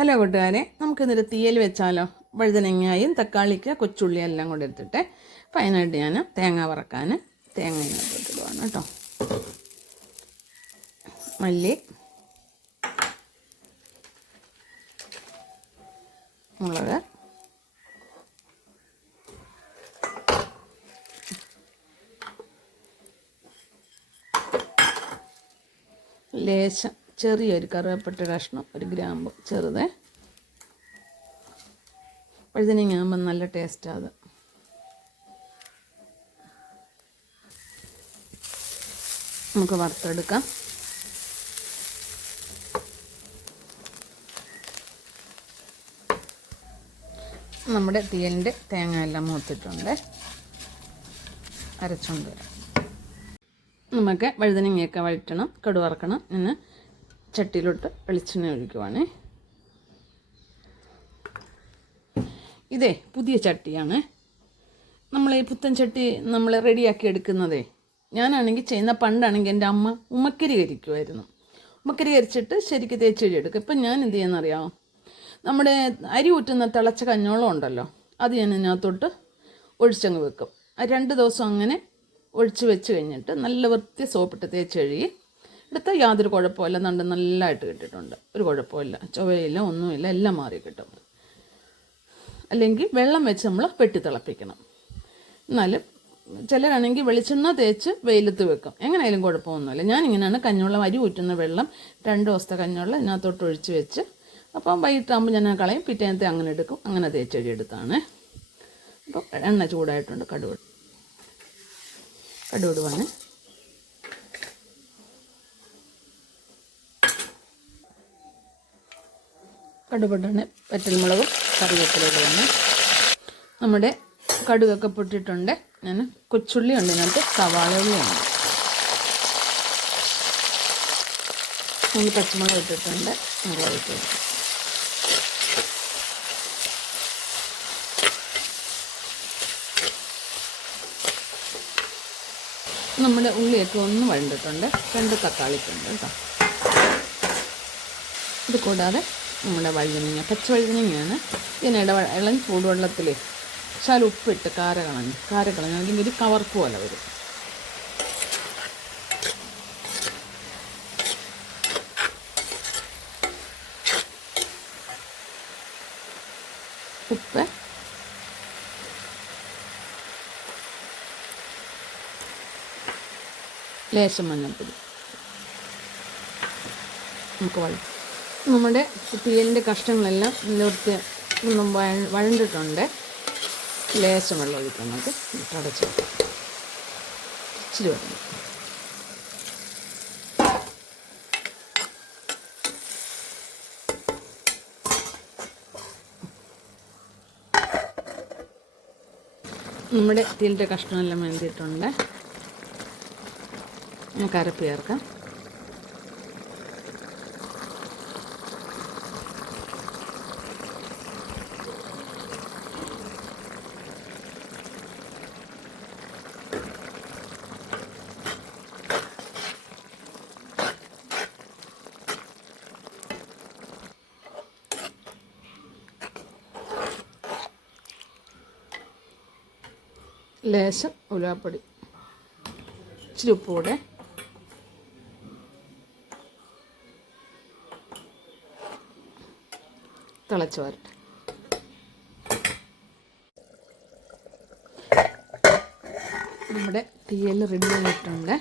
Hello കൂട്ടുകാരെ, നമുക്കിന്നൊരു തീയൽ വെച്ചാലോ? വഴുതനങ്ങയും തക്കാളിക്ക് കൊച്ചുള്ളി എല്ലാം കൂടെ എടുത്തിട്ട് അപ്പം അതിനായിട്ട് ഞാൻ തേങ്ങ വറക്കാൻ തേങ്ങ ഇടുവാണ് കേട്ടോ. മല്ലി, മുളക്, ലേശം ചെറിയൊരു കറുവപ്പട്ട കഷ്ണം, ഒരു ഗ്രാമ്പ് ചെറുത്. വഴുതനങ്ങ ആകുമ്പോൾ നല്ല ടേസ്റ്റാണ് അത്. നമുക്ക് വറുത്തെടുക്കാം. നമ്മുടെ തീയലിൻ്റെ തേങ്ങ എല്ലാം മൂത്തിട്ടുണ്ട്, അരച്ചുകൊണ്ട് വരാം. നമുക്ക് വഴുതനങ്ങയൊക്കെ വഴറ്റണം, കടുക് വറക്കണം. എന്ന് ചട്ടിയിലോട്ട് വെളിച്ചെണ്ണ ഒഴിക്കുവാണേ. ഇതേ പുതിയ ചട്ടിയാണ്. നമ്മൾ ഈ പുത്തൻ ചട്ടി നമ്മൾ റെഡിയാക്കി എടുക്കുന്നതേ. ഞാനാണെങ്കിൽ ചെയ്യുന്ന പണ്ടാണെങ്കിൽ എൻ്റെ അമ്മ ഉമ്മക്കരി കരിക്കുമായിരുന്നു. ഉമ്മക്കരി കരിച്ചിട്ട് ശരിക്ക് തേച്ചെഴുതിയെടുക്കും. ഇപ്പം ഞാൻ എന്ത് ചെയ്യുന്നറിയാമോ? നമ്മുടെ അരി ഊറ്റുന്ന തിളച്ച കഞ്ഞോളം ഉണ്ടല്ലോ, അത് ഞാൻ ഇതിനകത്തോട്ട് ഒഴിച്ചങ്ങ് വെക്കും. 2 ദിവസം അങ്ങനെ ഒഴിച്ച് വെച്ച് കഴിഞ്ഞിട്ട് നല്ല വൃത്തി സോപ്പിട്ട് തേച്ച് കഴുകി എടുത്താൽ യാതൊരു കുഴപ്പമില്ല. നല്ലതായിട്ട് കിട്ടിയിട്ടുണ്ട്, ഒരു കുഴപ്പമില്ല, ചുവയില്ല, ഒന്നുമില്ല, എല്ലാം മാറി കിട്ടും. അല്ലെങ്കിൽ വെള്ളം വെച്ച് നമ്മൾ വെട്ടി തിളപ്പിക്കണം. എന്നാലും ചിലരാണെങ്കിൽ വെളിച്ചെണ്ണ തേച്ച് വെയിലത്ത് വെക്കും. എങ്ങനെയായാലും കുഴപ്പമൊന്നുമില്ല. ഞാനിങ്ങനെയാണ് കഞ്ഞിവെള്ളം, അരി ഊറ്റുന്ന വെള്ളം 2 ദിവസത്തെ കഞ്ഞിവെള്ളം ഇതിനകത്തോട്ട് ഒഴിച്ച് വെച്ച് അപ്പം വൈകിട്ടാകുമ്പോൾ ഞാൻ കളയും, പിറ്റേന്നത്തെ അങ്ങനെ എടുക്കും. അങ്ങനെ തേച്ചെടി എടുത്താണ്. അപ്പം എണ്ണ ചൂടായിട്ടുണ്ട്, കടുക് ഇടുവാണ്. കടുക് വറ്റൽമുളകും കറിവേപ്പിലയിടുവാണ്. നമ്മുടെ കടുകൊക്കെ പൊട്ടിയിട്ടുണ്ട്. ഞാൻ കൊച്ചുള്ളി ഉണ്ട് ഇതിനകത്ത്, സവാള ഉള്ളിയുണ്ട്, 3 പച്ചമുളക് ഇട്ടിട്ടുണ്ട്. നമ്മുടെ ഉള്ളിയൊക്കെ ഒന്ന് വഴണ്ടിട്ടുണ്ട്. 2 തക്കാളിക്കുണ്ട് കേട്ടോ. ഇത് കൂടാതെ നമ്മുടെ വഴുതനങ്ങ, പച്ച വഴുതനങ്ങയാണ്. ഇതിനിടെ ഇളം ചൂടുവെള്ളത്തിൽ ശാല ഉപ്പിട്ട് കാര കളഞ്ഞ് അല്ലെങ്കിൽ ഒരു കവർപ്പ് പോലെ വരും. ഉപ്പ്, ലേശം മഞ്ഞൾപ്പൊടി. നമുക്ക് നമ്മുടെ തീയലിൻ്റെ കഷ്ണങ്ങളെല്ലാം വൃത്തി വഴണ്ടിട്ടുണ്ട്. ലേശം വെള്ളം ഒഴിക്കാം. നമുക്ക് അടച്ച് ഇച്ചിരി വെള്ളം. നമ്മുടെ തീയലിൻ്റെ കഷ്ണമെല്ലാം വെന്തിട്ടുണ്ട്. നമുക്ക് അരപ്പ് ചേർക്കാം. ലേശം ഉലുവാപ്പൊടി, ഇച്ചിരി ഉപ്പ് കൂടെ. തിളച്ച് വരട്ടെ. നമ്മുടെ തീയൽ റെഡി ആയിട്ടുണ്ട്.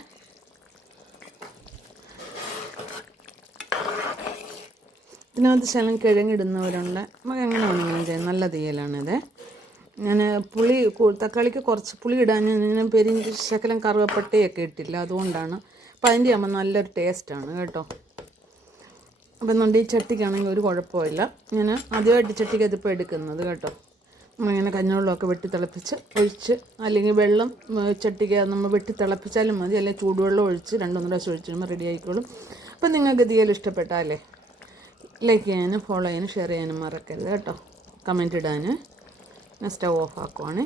ഇതിനകത്ത് ശകലം കിഴങ്ങിടുന്നവരുണ്ട്. നമുക്ക് എങ്ങനെ വേണമെങ്കിലും ചെയ്യാം. നല്ല തീയലാണിത്. ഞാൻ തക്കാളിക്ക് കുറച്ച് പുളി ഇടാൻ ഞാൻ ശകലം കറുവപ്പട്ടയൊക്കെ ഇട്ടില്ല, അതുകൊണ്ടാണ്. അപ്പം അതിൻ്റെ ആകുമ്പോൾ നല്ലൊരു ടേസ്റ്റാണ് കേട്ടോ. അപ്പം എന്നുകൊണ്ട് ഈ ചട്ടിക്കാണെങ്കിൽ ഒരു കുഴപ്പമില്ല. ഞാൻ ആദ്യമായിട്ട് ചട്ടിക്ക് അതിപ്പോൾ എടുക്കുന്നത് കേട്ടോ. നമ്മളിങ്ങനെ കഞ്ഞിവെള്ളമൊക്കെ വെട്ടി തിളപ്പിച്ച് ഒഴിച്ച്, അല്ലെങ്കിൽ വെള്ളം ചട്ടിക്ക് നമ്മൾ വെട്ടി തിളപ്പിച്ചാലും മതി, അല്ലെങ്കിൽ ചൂടുവെള്ളം ഒഴിച്ച് 2-3 പ്രാവശ്യം ഒഴിച്ച് കഴിയുമ്പോൾ റെഡി ആയിക്കോളും. അപ്പം നിങ്ങൾക്ക് തീയൽ ഇഷ്ടപ്പെട്ടാലേ ലൈക്ക് ചെയ്യാനും ഫോളോ ചെയ്യാനും ഷെയർ ചെയ്യാനും മറക്കരുത് കേട്ടോ. കമൻറ്റ് ഇടാൻ. ഞാൻ സ്റ്റവ് ഓഫ് ആക്കുവാണ്.